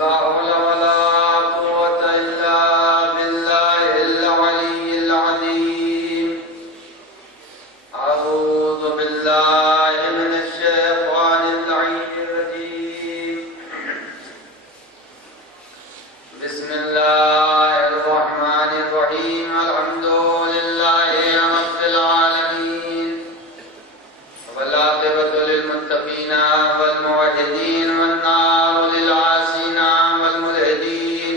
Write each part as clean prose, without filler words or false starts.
لا حول ولا قوة إلا بالله العلي العظيم. أعوذ بالله من الشيطان اللعين الرجيم. بسم الله الرحمن الرحيم. الحمد لله رب العالمين، والعاقبة للمتقين والموحدين، والنار للعاصين والملحدين.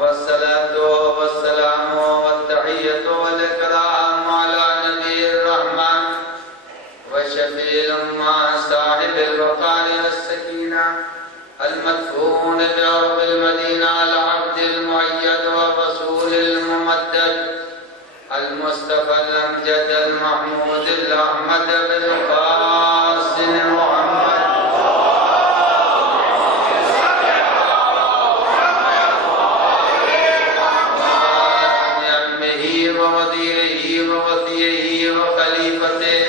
والصلاة والسلام والتحية والإكرام على نبي الرحمة وشفيع الأمة صاحب الوقار والسكينة المدفون بأرض المدينة، العبد المؤيد والرسول الممدد، المصطفى الأمجد المحمود الأحمد بن القاسم محمد أمه ووزيره ووصيه وخليفته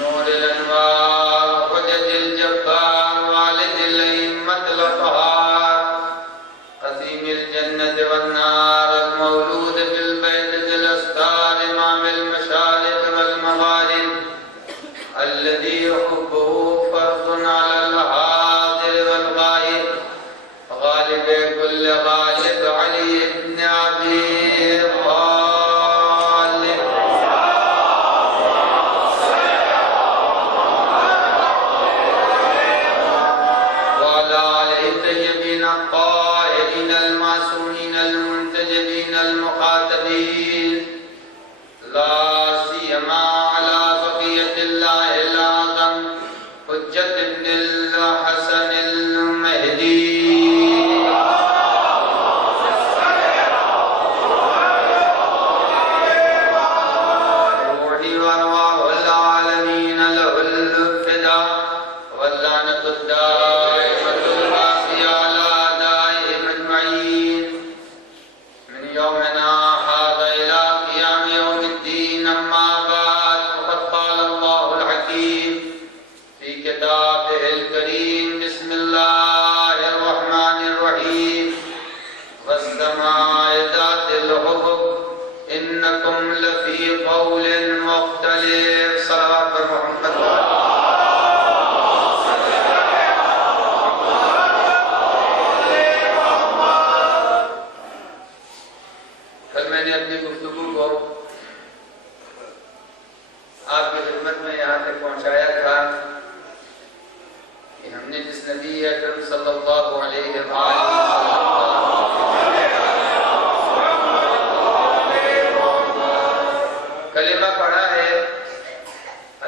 نور الأنوار حجج الجبار والد الأئمة الأطهار قسيم الجنة والنار المولود في البيت ذي الأستار إمام المشارق والمغارب الذي حبه فرض على الحاضر والغائب، غالب كل غالب علي بن أبي طالب. وعلى آله الطيبين الطاهرين المعصومين المنتجبين المخاطبين، لا سيما على بقية الله الأعظم حجة ابن الحسن المهدي. روحي وأرواح العالمين له الفداء، واللعنة الدائمة الباقية على أعدائهم أجمعين من يومنا هذا إلى قيام يوم الدين. أما بعد، فقد قال الله الحكيم في كتابه الكريم: بسم الله الرحمن الرحيم، والسماء ذات الحبك إنكم لفي قول مختلف. صلوات محمد. کل میں نے اپنی گفتگو کو آپ کی خدمت میں یہاں تک پہنچایا تھا کہ ہم نے جس نبی اکرم صلی اللہ علیہ وآلہ کلمہ پڑھا ہے،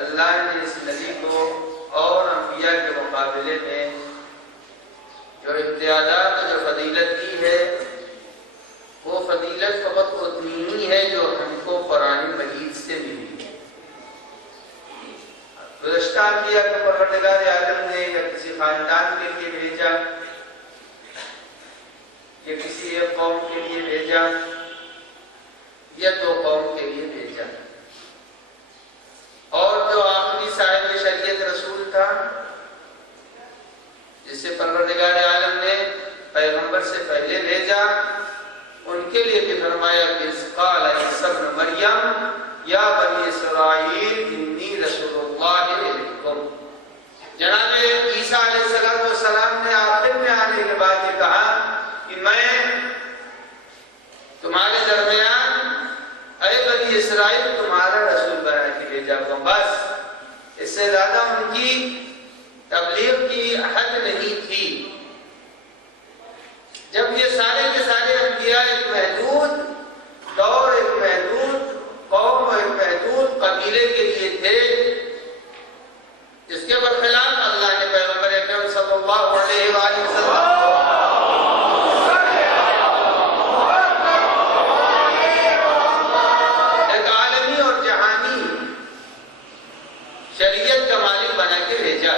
اللہ نے اس نبی کو اور انبیاء کے مقابلے میں جو امتیازات و جو فضیلت دی ہے، وہ فضیلت فقط اتنی ہی ہے جو ہم کو قرآن مجید سے ملی ہے۔ گزشتہ انبیاء کو پروردگار عالم نے یا کسی خاندان کے لیے بھیجا، یا کسی ایک قوم کے لیے بھیجا، یا دو قوم کے لیے بھیجا، اور جو آخری صاحب شریعت رسول تھا جسے پروردگار عالم نے پیغمبر سے پہلے بھیجا، ان کے لیے بھی فرمایا کہ قال عیسی ابن مریم یا بنی اسرائیل انی رسول اللہ الیکم۔ جناب عیسیٰ علیہ السلام نے آخر میں آنے کے بعد یہ کہا کہ میں تمہارے درمیان اے بنی اسرائیل تمہارا رسول بنا کے بھیجا ہوں، بس اس سے زیادہ ان کی تبلیغ کی حد نہیں تھی۔ جب یہ سارے کے سارے انبیاء ایک محدود دور، ایک محدود قوم اور ایک محدود قبیلے کے لیے تھے، اس کے برخلاف اللہ نے پیغمبر اکرم صلی اللہ علیہ وآلہ وسلم ایک عالمی اور جہانی شریعت کا مالک بنا کے بھیجا،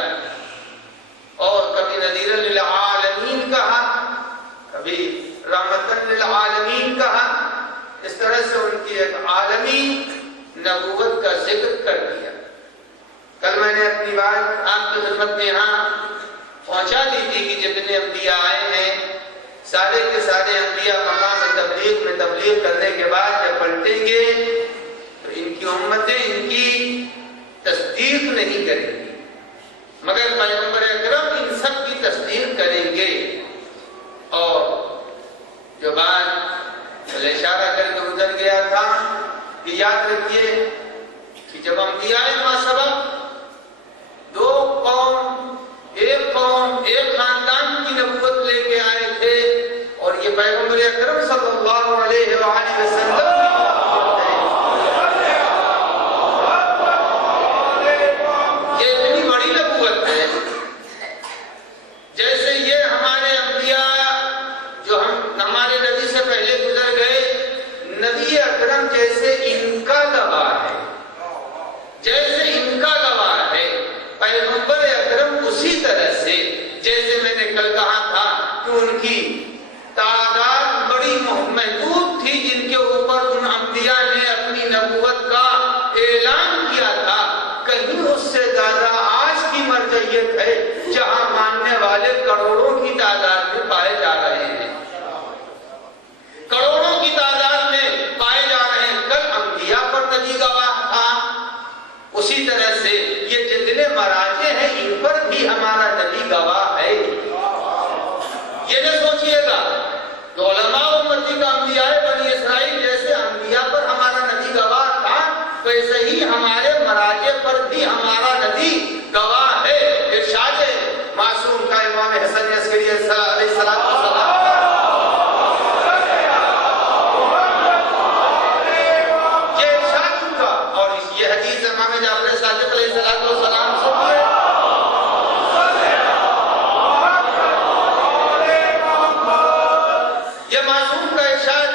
اور کبھی نذیر للعالمین کہا، کبھی رحمت للعالمین کہا۔ اس طرح سے ان کی ایک عالمی نبوت کا ذکر کر دیا۔ کل میں نے اپنی بات آپ کی خدمت میں یہاں پہنچا دی تھی کہ جتنے انبیاء آئے ہیں سارے کے سارے انبیاء مقام تبلیغ کرنے کے بعد جب پلٹیں گے تو ان کی امتیں ان کی تصدیق نہیں کریں گی، مگر پیغمبر اکرم ان سب کی تصدیق کریں گے۔ اور جو بات اشارہ کر کے گزر گیا تھا کہ یاد رکھیے کہ جب انبیاء ما سبق دو قوم ایک خاندان کی نبوت لے کے آئے تھے، اور یہ پیغمبر اکرم صلی اللہ علیہ وآلہ وسلم یہ اتنی بڑی نبوت ہے، جیسے یہ ہمارے انبیاء جو ہمارے نبی سے پہلے گزر گئے، نبی اکرم جیسے ان کا گواہ ہے، جیسے ان کا گواہ ہے پیغمبر اکرم اسی طرح سے، جیسے میں نے کل کہا تھا کہ ان کی تعداد بڑی محدود تھی جن کے اوپر ان انبیاء نے اپنی نبوت کا اعلان کیا تھا، کہیں اس سے زیادہ آج کی مرجعیت ہے جہاں ماننے والے کروڑوں کی تعداد میں پائے جا رہے ہیں، کروڑوں کی تعداد میں پائے جا رہے ہیں۔ کل انبیاء پر نبی گواہ تھا، اسی طرح سے یہ جتنے مراجع ہیں ان پر بھی ہمارا نبی گواہ ہے۔ یہ نہ سوچئے گا کہ علماء امتی کا انبیاء بنی اسرائیل جیسے انبیاء پر ہمارا نبی گواہ تھا، ویسے ہی ہمارے مراجع پر بھی ہمارا نبی گواہ ہے۔ ارشاد معصوم کا امام حسن عسکری علیہ السلام یہ ارشاد ہوگا، اور یہ حدیث امام جعفر صادق علیہ السلام سنیے۔ یہ معصوم کا ارشاد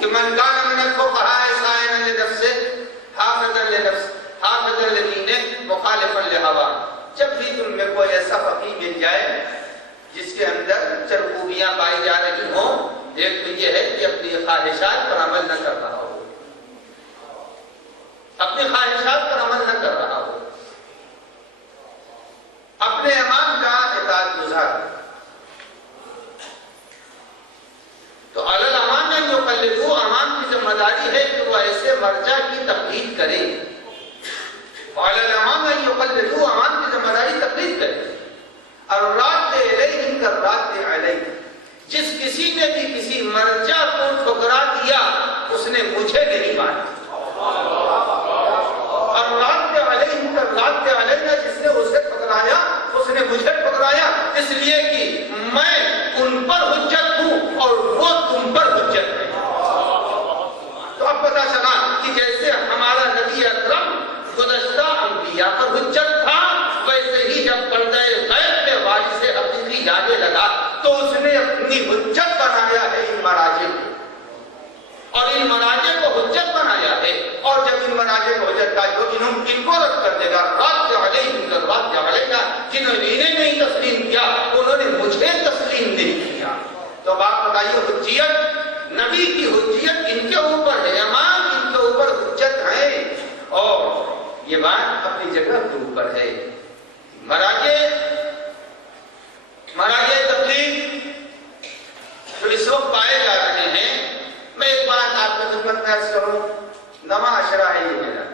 کہ من کان من الفقهاء صائما لنفسه حافظا لدینه مخالفا لهواه، جب بھی تم میں کوئی ایسا فقیہ مل جائے جس کے اندر چند خوبیاں پائی جا رہی ہوں، ایک تو یہ ہے کہ اپنی خواہشات پر عمل نہ کر رہا ہو، اپنی خواہشات پر عمل نہ کر رہا ہو، اپنے امام کا اطاعت گزار، تو علی الامان میں جو قلدو امام کی ذمہ داری ہے کہ وہ ایسے مرجع کی تقلید کرے، علی الامان میں جو قلدو امام کی ذمہ داری تقلید کرے۔ اور رات علیہم کا رات علیہ، جس کسی نے بھی کسی مرجع کو ٹھکرا دیا اس نے مجھے نہیں مانا، اور رات علیہم کا رات علیہ، جس نے اسے ٹھکرایا اس نے مجھے ٹھکرایا، اس لیے کہ میں ان پر حجت ہوں اور وہ تم پر حجت ہے۔ تو اب پتہ چلا کہ جیسے ہمارا نبی اکرم گزشتہ انبیاء پر حجت تھا، ویسے ہی جب پردہ غیب پہ وارث حقیقی جانے لگا تو اس نے اپنی حجت بنایا ہے ان مراجع کو، اور ان مراجع کو حجت بنایا ہے، اور جب ان مراجع کو حجت کا جو ان کو رد کر دے گا، رات علیہ گا، جنہوں نے انہیں نہیں تسلیم کیا انہوں نے مجھے تسلیم نہیں کیا۔ تو بات بتائیے، حجیت نبی کی حجیت ان کے اوپر ہے، امام ان کے اوپر حجت ہے، اور یہ بات اپنی جگہ کے اوپر ہے۔ مراجع تبلیغ جو اس وقت پائے جا رہے ہیں، میں ایک بات آپ کی خدمت میں عرض کروں، نواں عشرہ ہے یہ میرا،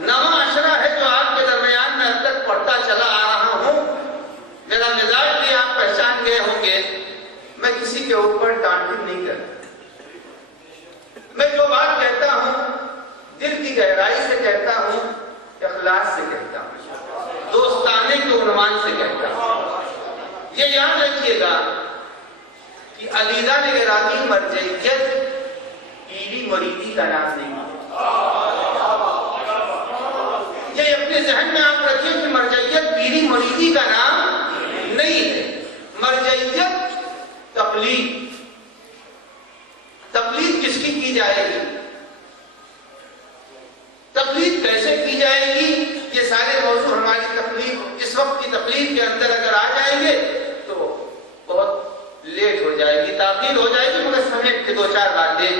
نواں عشرہ ہے جو آپ کے درمیان میں اب تک پڑھتا چلا آ رہا ہوں، میرا مزاج بھی آپ پہچان گئے ہوں گے، میں کسی کے اوپر ٹانٹن نہیں کرتا، میں جو بات کہتا ہوں دل کی گہرائی سے کہتا ہوں، اخلاص سے کہتا ہوں، دوستانے کے عنوان سے کہتا ہوں۔ یہ یاد رکھیے گا کہ علیزہ نگرانی مرجعیت پیری مریدی کا نام نہیں ہے، یہ اپنے ذہن میں آپ رکھیے کہ مرجعیت پیری مریدی کا نام نہیں ہے، مرجعیت تقلید کس کی جائے گی، تقلید کیسے کی جائے گی، یہ سارے موضوع ہماری تقلید اس وقت کی تقلید کے اندر اگر آ جائیں گے تو بہت جائے گی، تاخیر ہو جائے گی، مگر سمیٹ کے 2-4 باتیں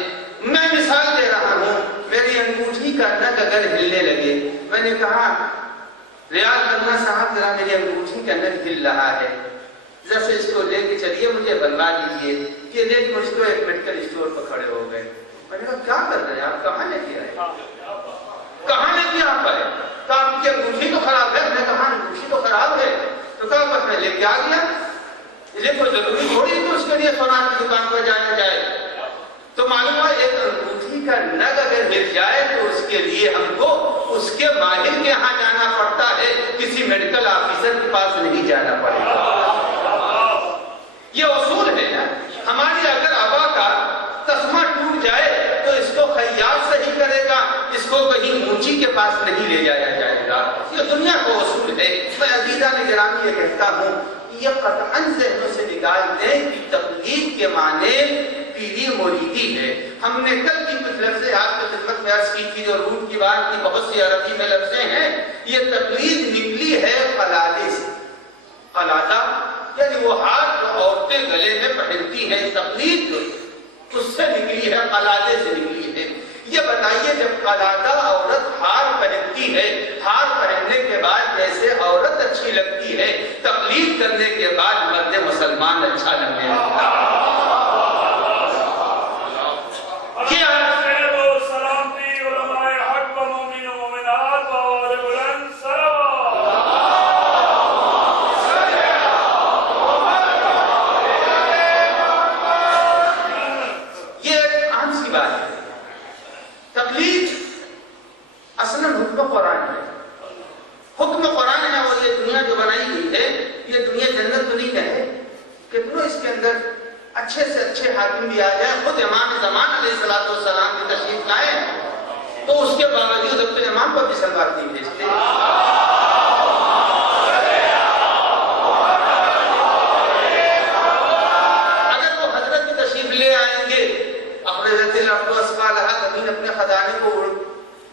میں مثال دے رہا ہوں۔ میری انگوٹھی کا نگ اگر ہلنے لگے، میں نے کہا ریاض بننا صاحب ذرا میری انگوٹھی کا نگ ہل رہا ہے، ذرا سے اس کو لے کے چلیے مجھے بنوا دیجیے۔ یہ دیکھ مجھ کو ایک میڈیکل اسٹور پر کھڑے ہو گئے۔ میں نے کہا کیا کر رہے ہیں آپ، کہاں لے کے آئے، کہاں لے کے آپ آئے؟ تو آپ کی انگوٹھی تو خراب ہے۔ میں نے کہا انگوٹھی تو خراب ہے، تو کہا بس میں لے کے آ گیا، یہ کوئی ضروری تھوڑی تو اس کے لیے سونار کی دکان پر جانا جائے۔ تو معلوم ہے ایک انگوٹھی کا نگ اگر مل جائے تو اس کے لیے ہم کو اس کے ماہر کے یہاں جانا پڑتا ہے، کسی میڈیکل آفیسر کے پاس نہیں جانا پڑے گا۔ یہ اصول ہے نا۔ ہماری اگر ہوا کا تسمہ ٹوٹ جائے تو اس کو خیاط صحیح کرے گا، اس کو کہیں مونچی کے پاس نہیں لے جایا جائے گا۔ یہ دنیا کا اصول ہے۔ میں عزیزان گرامی یہ کہتا ہوں، یہ قطعاً ذہنوں سے نکال دیں کہ تقلید کے معنی پیری مریدی ہے۔ ہم نے کل کی کچھ لفظیں آپ کی خدمت میں عرض کی تھی، جو روٹ کی بات کی، بہت سی عربی میں لفظیں ہیں۔ یہ تقلید نکلی ہے قلادے سے۔ قلادہ یعنی وہ ہاتھ جو عورتیں گلے میں پہنتی ہیں، تقلید اس سے نکلی ہے، قلادے سے نکلی ہے۔ یہ بتائیے جب قلادہ عورت ہار پہنتی ہے، ہار پہننے کے بعد جیسے عورت اچھی لگتی ہے، تقلید کرنے کے بعد مرد مسلمان اچھا لگنے لگتا ہے۔ اچھے سے اچھے حاکم بھی آ جائے، خود امام زمان علیہ السلام کی تشریف لائے تو اس کے باوجود اپنے امام کو بھی سلوار نہیں بھیجتے۔ اگر وہ حضرت کی تشریف لے آئیں گے، اخرجت الارض اثقالها، زمین اپنے خزانے کو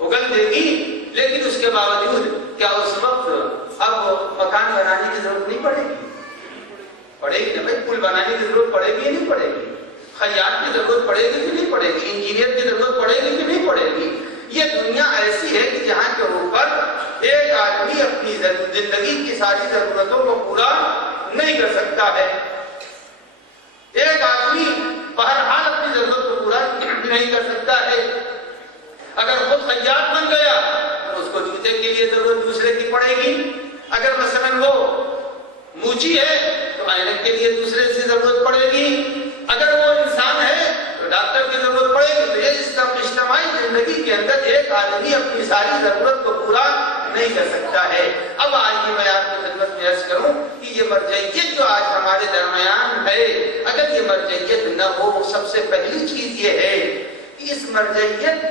اگل دے گی، لیکن اس کے باوجود کیا اس وقت اب مکان بنانے کی ضرورت نہیں پڑے گی؟ پڑے گی نا بھائی، پل بنانے کی ضرورت پڑے گی یا نہیں پڑے گی؟ خیاط کی ضرورت پڑے گی کہ نہیں پڑے گی؟ انجینئر کی ضرورت پڑے گی کہ نہیں پڑے گی؟ یہ دنیا ایسی ہے کہ جہاں کے اوپر ایک آدمی اپنی زندگی کی ساری ضرورتوں کو پورا نہیں کر سکتا ہے۔ ایک آدمی بہرحال اپنی ضرورت کو پورا نہیں کر سکتا ہے۔ اگر خود خیاط بن گیا تو اس کو جوتے کے لیے ضرورت دوسرے کی پڑے گی۔ اگر مثلاً وہ موچی ہے تو عینک کے لیے دوسرے سے ضرورت پڑے گی۔ اگر وہ انسان ہے تو ڈاکٹر کی ضرورت پڑے گی۔ تو یہ اجتماعی زندگی کے اندر ایک آدمی اپنی ساری ضرورت کو پورا نہیں کر سکتا ہے۔ اب آئیے میں آپ کی خدمت میں عرض کروں کہ یہ مرجعیت جو آج ہمارے درمیان ہے، اگر یہ مرجعیت نہ ہو، سب سے پہلی چیز یہ ہے کہ اس مرجعیت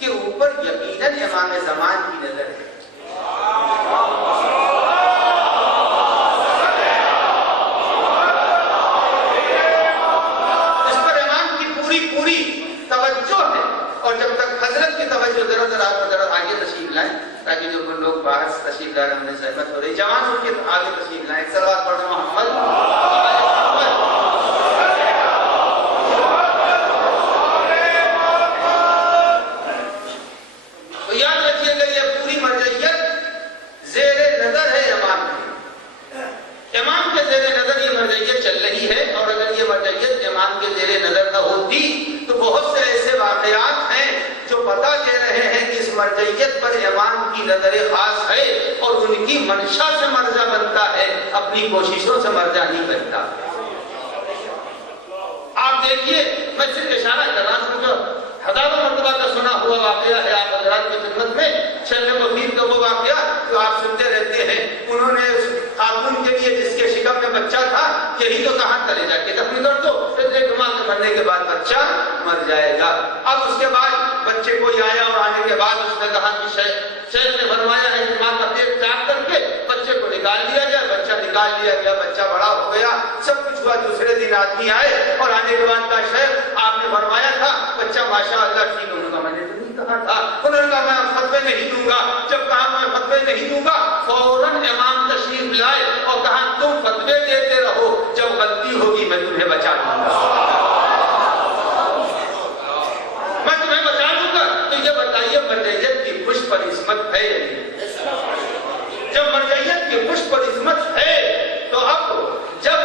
کے اوپر یقیناً امام زمان کی نظر ہے۔ اور جب تک حضرت کی توجہ ذرا آگے تشریف لائیں، تاکہ جو لوگ باہر تشریف لا رہے ہیں انہیں زحمت ہو رہی، جوان ہو کے آگے تشریف لائیں، صلوات پڑھیں محمد۔ تو یاد رکھیے گا یہ پوری مرجعیت زیر نظر ہے امام کی۔ امام کے زیر نظر یہ مرجعیت چل رہی ہے، اور اگر یہ مرجعیت امام کے زیر نظر نہ ہوتی تو بہت سے ایسے واقعات ہیں جو بتا دے رہے ہیں کہ اس مرجعیت پر امام کی نظر خاص ہے، اور ان کی منشا سے مرجع بنتا ہے، اپنی کوششوں سے مرجع نہیں بنتا۔ آپ دیکھیے، میں صرف اشارہ کر رہا ہوں، جو ہزاروں مرتبہ کا سنا ہوا واقعہ ہے آپ حضرات کی خدمت میں، شیخ مفید کا وہ واقعہ جو آپ سنتے رہتے ہیں۔ انہوں نے اس خاتون کے لیے جس کے شکم میں بچہ تھا، یہی تو کہاں چلے جا کے دفن کر دو، ایک ماہ کے مرنے کے بعد بچہ مر جائے گا۔ اب اس کے بعد بچے کوئی آیا اور آنے کے بعد اس نے کہا کہ شیخ نے فرمایا ہے کہ ماں کا پیٹ چاک کر کے بچے کو نکال لیا جائے۔ بچہ نکال لیا گیا، بچہ بڑا ہو گیا، سب کچھ ہوا۔ دوسرے دن آدمی آئے اور آنے کے بعد کہا شیخ آپ نے فرمایا تھا بچہ ماشاءاللہ ٹھیک ہے۔ انہوں نے کہا میں نے تو نہیں کہا تھا۔ انہوں نے کہا میں فتوے نہیں دوں گا۔ جب کہا میں فتوے نہیں دوں گا، فوراً امام تشریف لائے اور کہا تم فتوے دیتے رہو، جب غلطی ہوگی میں تمہیں بچا دوں گا، میں تمہیں بچا دوں گا۔ تو یہ بتائیے مرجعیت کی پشت پر عصمت ہے یا نہیں؟ جب مرجعیت کی پشت پر عصمت ہے تو اب جب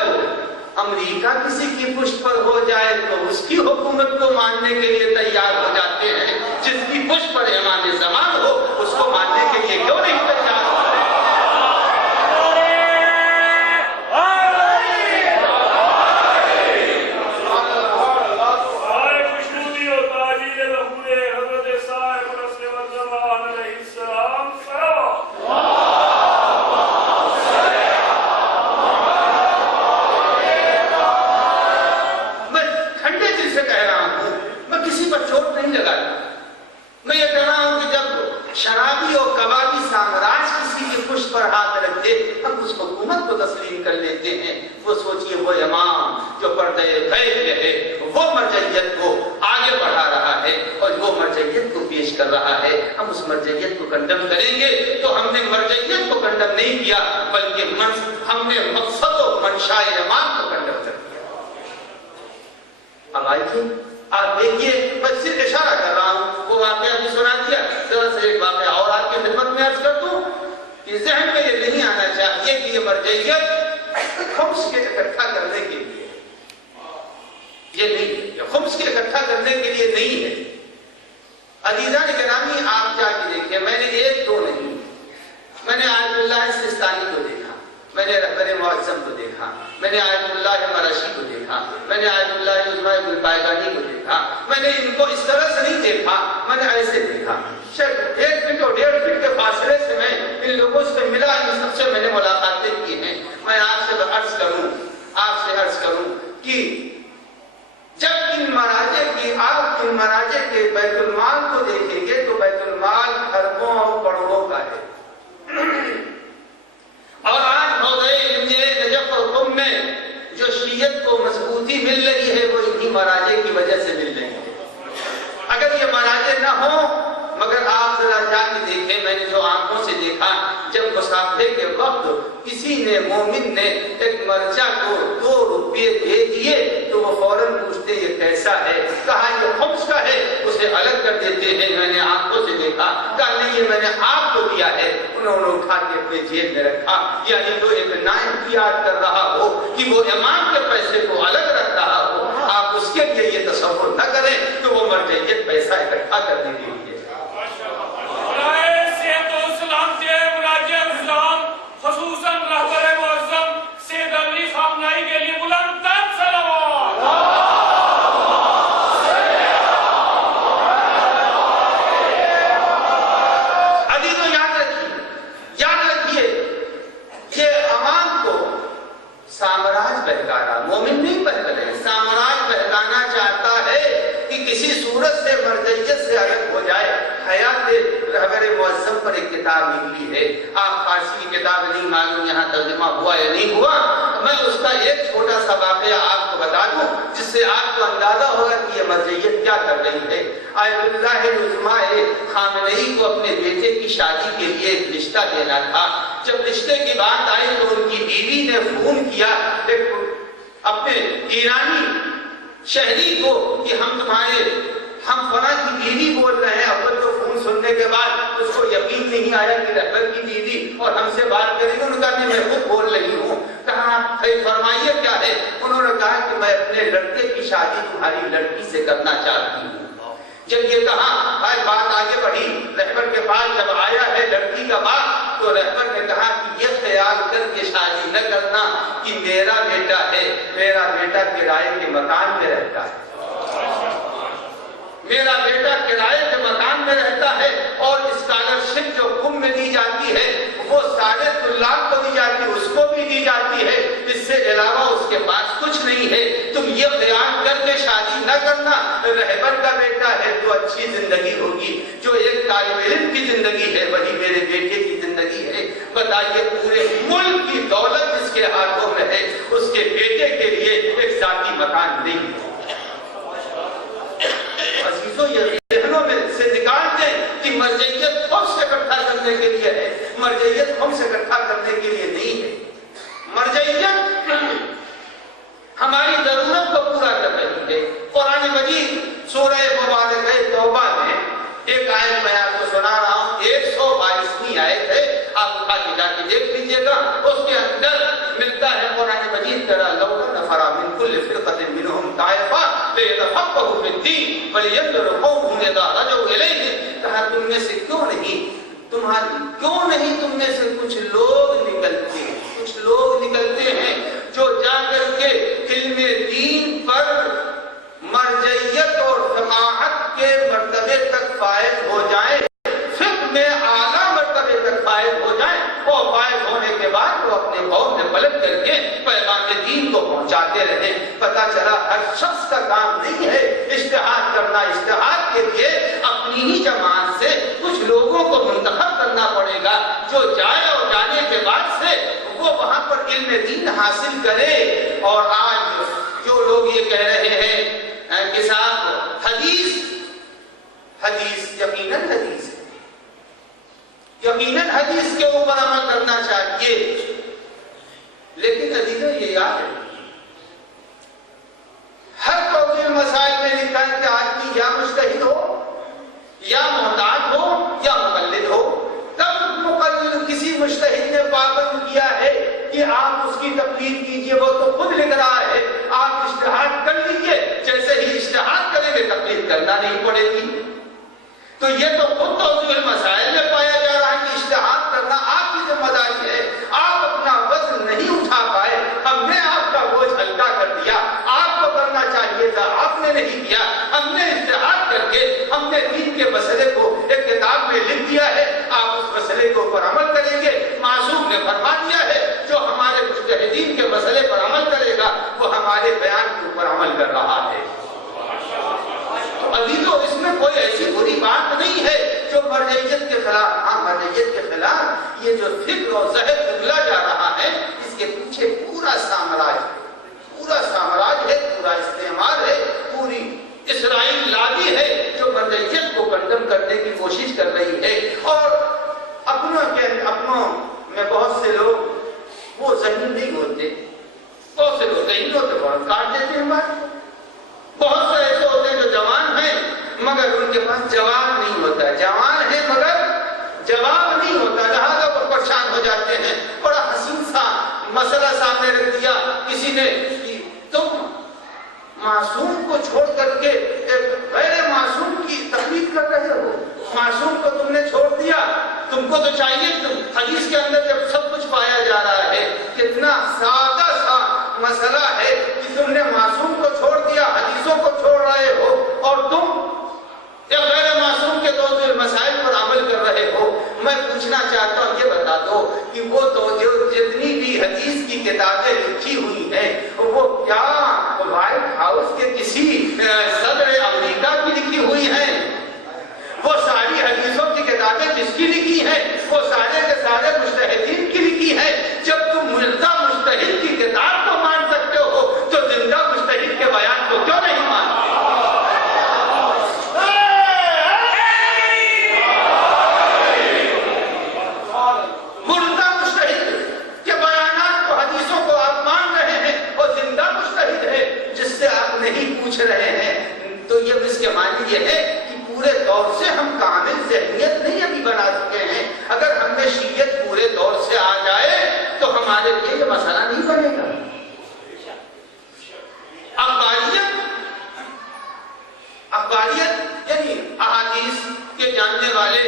امریکہ کسی کی پشت پر ہو جائے تو اس کی حکومت کو ماننے کے لیے تیار ہو جاتے ہیں، جس کی پشت پر امام زمان ہو اس کو ماننے کے لیے کیوں نہیں تیار ہوتے؟ شرابی اور کبابی سامراج کسی کی پشت پر ہاتھ رکھتے ہم اس حکومت کو تسلیم کر لیتے ہیں۔ وہ سوچئے وہ امام جو پردے غیب میں ہے وہ مرجعیت کو آگے بڑھا رہا ہے اور وہ مرجعیت کو پیش کر رہا ہے، ہم اس مرجعیت کو کنڈم کریں گے تو ہم نے مرجعیت کو کنڈم نہیں کیا بلکہ ہم نے مقصد و منشاء امام کو کنڈم کر دیا۔ اب آئیے آپ دیکھیے، میں صرف اشارہ کر رہا ہوں، وہ واقعہ بھی سنا دیا، ذرا سے ایک واقعہ اور آپ کی خدمت میں عرض کر دوں کہ ذہن میں یہ نہیں آنا چاہیے کہ یہ مرجعیت خمس کے اکٹھا کرنے کے لیے، یہ نہیں ہے، یہ خمس کے اکٹھا کرنے کے لیے نہیں ہے۔ عزیزان گرامی آپ جا کے دیکھیں، میں نے ایک دو نہیں، میں نے آیت اللہ سستانی کو دیکھا، میں نے رہبر معظم کو دیکھا، میں نے آیت اللہ مرشی کو دیکھا، میں نے آیت اللہ عظمہ ابن پائگانی کو دیکھا، میں نے ان کو اس طرح سے نہیں دیکھا، میں نے ایسے دیکھا، شاید 1 فٹ اور 1.5 فٹ کے فاصلے سے میں ان لوگوں سے ملا، ان سب سے میں نے ملاقاتیں کی ہیں۔ میں آپ سے عرض کروں کہ جب ان مراجع کے بیت المال کو دیکھیں گے تو بیت المال اربوں اور کروڑوں کا ہے، اور آج حوضہ نجف اور قم میں جو شیعت کو مضبوطی مل رہی ہے وہ انہی مراجع کی وجہ سے مل رہی ہے۔ اگر یہ مراجع نہ ہوں، مگر آپ ذرا جا کے دیکھیں، میں نے جو آنکھوں سے دیکھا، جب مصافحے کے وقت کسی نے مومن نے ایک مرچہ کو 2 روپے دے دیے تو وہ فوراً پوچھتے یہ کیسا ہے، کہا یہ خمس کا ہے، اسے الگ کر دیتے ہیں۔ میں نے آنکھوں سے دیکھا، کہا نہیں یہ میں نے آپ کو دیا ہے، انہوں نے اٹھا کے اپنے جیب میں رکھا۔ یعنی جو ایک نائب یاد کر رہا ہو کہ وہ امام کے پیسے کو الگ رکھ رہا ہو، آپ اس کے لیے یہ تصور نہ کریں کہ وہ مرجعیت پیسہ اکٹھا کرنے کے لیے۔ خصوصاً رہبر معظم سید علی خامنہئی کے لیے بلند تر صلوات۔ عزیزو یاد رکھیے یہ عوام کو سامراج بہکا رہا، مومن نہیں بہکا رہے، سامراج بہکانا چاہتا ہے کہ کسی صورت سے مرجعیت سے الگ ہو جائے۔ حیات رہبر معظم پر ایک کتاب نکلی ہے، آپ فارسی کی کتاب نہیں معلوم یہاں ترجمہ ہوا یا نہیں ہوا، میں اس کا ایک چھوٹا سا واقعہ آپ کو بتا دوں جس سے آپ کو اندازہ ہوگا کہ یہ مرجعیت کیا کر رہی ہے۔ آیت اللہ عظمہ خامنہئی کو اپنے بیٹے کی شادی کے لیے ایک رشتہ دینا تھا۔ جب رشتے کی بات آئی تو ان کی بیوی نے فون کیا اپنے ایرانی شہری کو کہ ہم فلاں کی بیوی بول رہے ہیں۔ اول تو فون سننے کے بعد اس کو یقین نہیں آیا کہ رہبر کی بیوی اور ہم سے بات کریں گے۔ انہوں نے کہا کہ میں خود بول رہی ہوں۔ کہا فرمائیے کیا ہے؟ انہوں نے کہا کہ میں اپنے لڑکے کی شادی تمہاری لڑکی سے کرنا چاہتی ہوں۔ جب یہ کہا بات آگے بڑھی، رہبر کے پاس جب آیا ہے لڑکی کا باپ تو رہبر نے کہا کہ یہ خیال کر کے شادی نہ کرنا کہ میرا بیٹا ہے، میرا بیٹا کرائے کے مکان میں رہتا ہے، میرا بیٹا کرائے کے مکان میں رہتا ہے، اور اسکالرشپ جو قم میں دی جاتی ہے وہ سارے طلاب کو دی جاتی ہے، اس کو بھی دی جاتی ہے، اس سے علاوہ اس کے پاس کچھ نہیں ہے۔ تم یہ خیال کر کے شادی نہ کرنا، رہبر کا بیٹا ہے تو اچھی زندگی ہوگی، جو ایک طالب علم کی زندگی ہے وہی میرے بیٹے کی زندگی ہے۔ بتائیے پورے ملک کی دولت جس کے ہاتھوں میں ہے اس کے بیٹے کے لیے ایک ذاتی مکان نہیں ہے۔ عزیزوں یہ ذہنوں میں سے نکال دیں کہ مرجعیت خود سے اکٹھا کرنے کے لیے ہے، مرجعیت خود سے اکٹھا کرنے کے لیے نہیں ہے۔ مرجعیت ہماری ضرورت کو پورا کر رہی ہے۔ قرآن مجید سورہ مبارکہ توبہ میں ایک آیت میں آپ کو سنا رہا ہوں، 122ویں آیت ہے، آپ اٹھا کے جا کے دیکھ لیجیے گا، اس کے اندر ملتا ہے قرآن مجید کہا لولا نفر من کل فرقۃ منهم طائفہ لیتفقهوا فی الدین ولینذر قومهم اذا رجعوا الیہ، کہا تم میں سے کیوں نہیں تم میں سے کچھ لوگ نکلتے ہیں جو جا کر کے علم دین پر مرجعیت اور فقاہت کے مرتبے تک فائز ہو جائیں، فقہ میں اعلیٰ مرتبے تک فائز ہو جائیں، اور فائز ہونے کے بعد وہ اپنے قوم میں پلٹ کر کے پیغام دین کو پہنچاتے رہیں۔ پتہ چلا ہر شخص کا کام نہیں ہے اجتہاد کرنا، اجتہاد کے لیے اپنی ہی جماعت سے کچھ لوگوں کو منتخب کرنا پڑے گا جو جائے، اور جانے کے بعد سے وہ وہاں پر علم دین حاصل کرے۔ اور آج جو لوگ یہ کہہ رہے ہیں کہ صاحب حدیث یقیناً حدیث کے اوپر عمل کرنا چاہیے، لیکن عزیزوں یہ یاد ہے ہر قومی مسائل میں لکھا ہے کہ آدمی یا مجتہد ہو یا محتاط ہو یا مقلد ہو۔ تب مقلد کسی مجتہد نے پابند کیا ہے کہ آپ اس کی تقلید کیجئے، وہ تو خود لکھ رہا ہے آپ اجتہاد کر لیجئے، جیسے ہی اجتہاد کریں گے تقلید کرنا نہیں پڑے گی۔ تو یہ تو خود توضیح المسائل میں پایا جا رہا ہے کہ اجتہاد کرنا آپ کی ذمہ داری ہے، آپ اپنا وزن نہیں اٹھا پائے، ہم نے آپ کا بوجھ ہلکا کر دیا، آپ کو کرنا چاہیے تھا آپ نے نہیں کیا، ہم نے اجتہاد کر کے ہم نے دین کے مسئلے کو ایک کتاب میں لکھ دیا ہے، آپ اس مسئلے کے اوپر عمل کریں گے۔ معصوم نے فرما دیا ہے جو ہمارے مجتہدین کے مسئلے پر عمل کرے گا وہ ہمارے بیان کے اوپر عمل کر رہا ہے۔ عزیزو اس میں کوئی ایسی بری بات نہیں ہے جو مرجعیت کے خلاف، ہاں مرجعیت کے خلاف یہ جو فکر اور ذہن اگلا جا رہا ہے اس کے پیچھے پورا سامراج ہے، پورا استعمار ہے، پوری اسرائیل لابی ہے جو مرجعیت کو کنڈم کرنے کی کوشش کر رہی ہے۔ اور اپنوں میں بہت سے لوگ وہ ذہین نہیں ہوتے، بہت سے لوگ ذہین ہوتے بہت کاٹ دیتے ہیں بات، بہت سے ایسے ہوتے ہیں جو جوان ہیں مگر ان کے پاس جواب نہیں ہوتا، جوان ہے مگر جواب نہیں ہوتا، لہذا وہ پریشان ہو جاتے ہیں۔ بڑا حسین سا مسئلہ سامنے رکھ دیا کسی نے کہ تم معصوم کو چھوڑ کر کے ایک غیر معصوم کی تقلید کر رہے ہو، معصوم کو تم نے چھوڑ دیا، تم کو تو چاہیے حدیث کے اندر جب سب کچھ پایا جا رہا ہے، کتنا سادہ سا مسئلہ ہے کہ تم نے معصوم کو چھوڑ دیا، حدیثوں کو چھوڑ رہے ہو، اور تم یا غیر معصوم کے توضیح مسائل پر عمل کر رہے ہو۔ میں پوچھنا چاہتا ہوں یہ بتا دو کہ وہ توجہ جتنی بھی حدیث کی کتابیں لکھی ہوئی ہیں وہ کیا وائٹ ہاؤس کے کسی صدر امریکہ کی لکھی ہوئی ہیں؟ وہ ساری حدیثوں کی کتابیں کس کی لکھی ہیں؟ وہ سارے کے سارے مجتہدین کی لکھی ہیں۔ جب تم مردہ مجتہد کی کتاب کو مان سکتے ہو تو زندہ مجتہد کے بیان کو کیوں نہیں مانتے؟ مردہ مجتہد کے بیانات کو، حدیثوں کو آپ مان رہے ہیں، اور زندہ مجتہد ہے جس سے آپ نہیں پوچھ رہے ہیں، تو یہ اس کے معنی یہ ہے کہ پورے دور سے ہم کامل ذہنیت نہیں ابھی بنا چکے ہیں۔ اگر ہم میں شیعت پورے دور سے آ جائے تو ہمارے لیے یہ مسئلہ نہیں بنے گا۔ اخباریت یعنی احادیث کے جاننے والے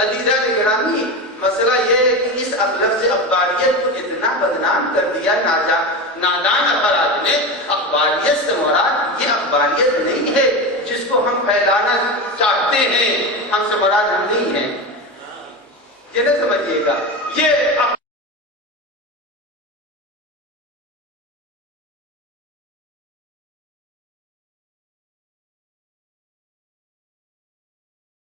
عزیزان گرامی، مسئلہ یہ ہے کہ اس لفظ اخباریت کو اتنا بدنام کر دیا نادان افراد نے۔ اخباریت سے مراد یہ اخباریت نہیں ہے جس کو ہم پھیلانا چاہتے ہیں، ہم سے مراد ہم نہیں ہیں، یہ نہ سمجھیے گا۔ یہ